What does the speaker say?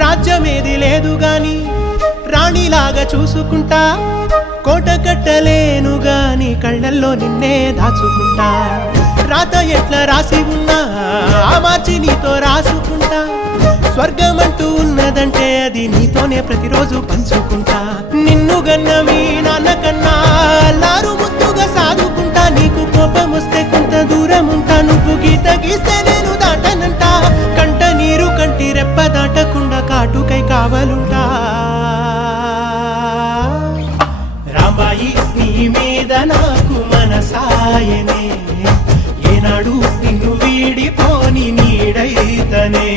రాజ్యమేది లేదు గాని రాణిలాగా చూసుకుంటా, కోట కట్టలేను గాని కళ్ళల్లో నిన్నే దాచుకుంటా. రాత ఎట్లా రాసి ఉన్నా ఆ మార్చి నీతో రాసుకుంటా. స్వర్గమంటూ ఉన్నదంటే అది నీతోనే ప్రతిరోజు పంచుకుంటా. నిన్ను గన్నవి నాన్నకన్నా అల్లారు ముద్దుగా సాదుకుంటా. నీకు కోపం వస్తే కొంత దూరం ఉంటా, నువ్వు గీత గీస్తే నేను దాటనంట. కంట నీరు కంటి రెప్ప దాటకుండా కాటుకై కావలుంటా. రాంబాయి నీ మీద నాకు మనసాయనే, ఏనాడు నిన్ను వీడిపోని నీడైతనే.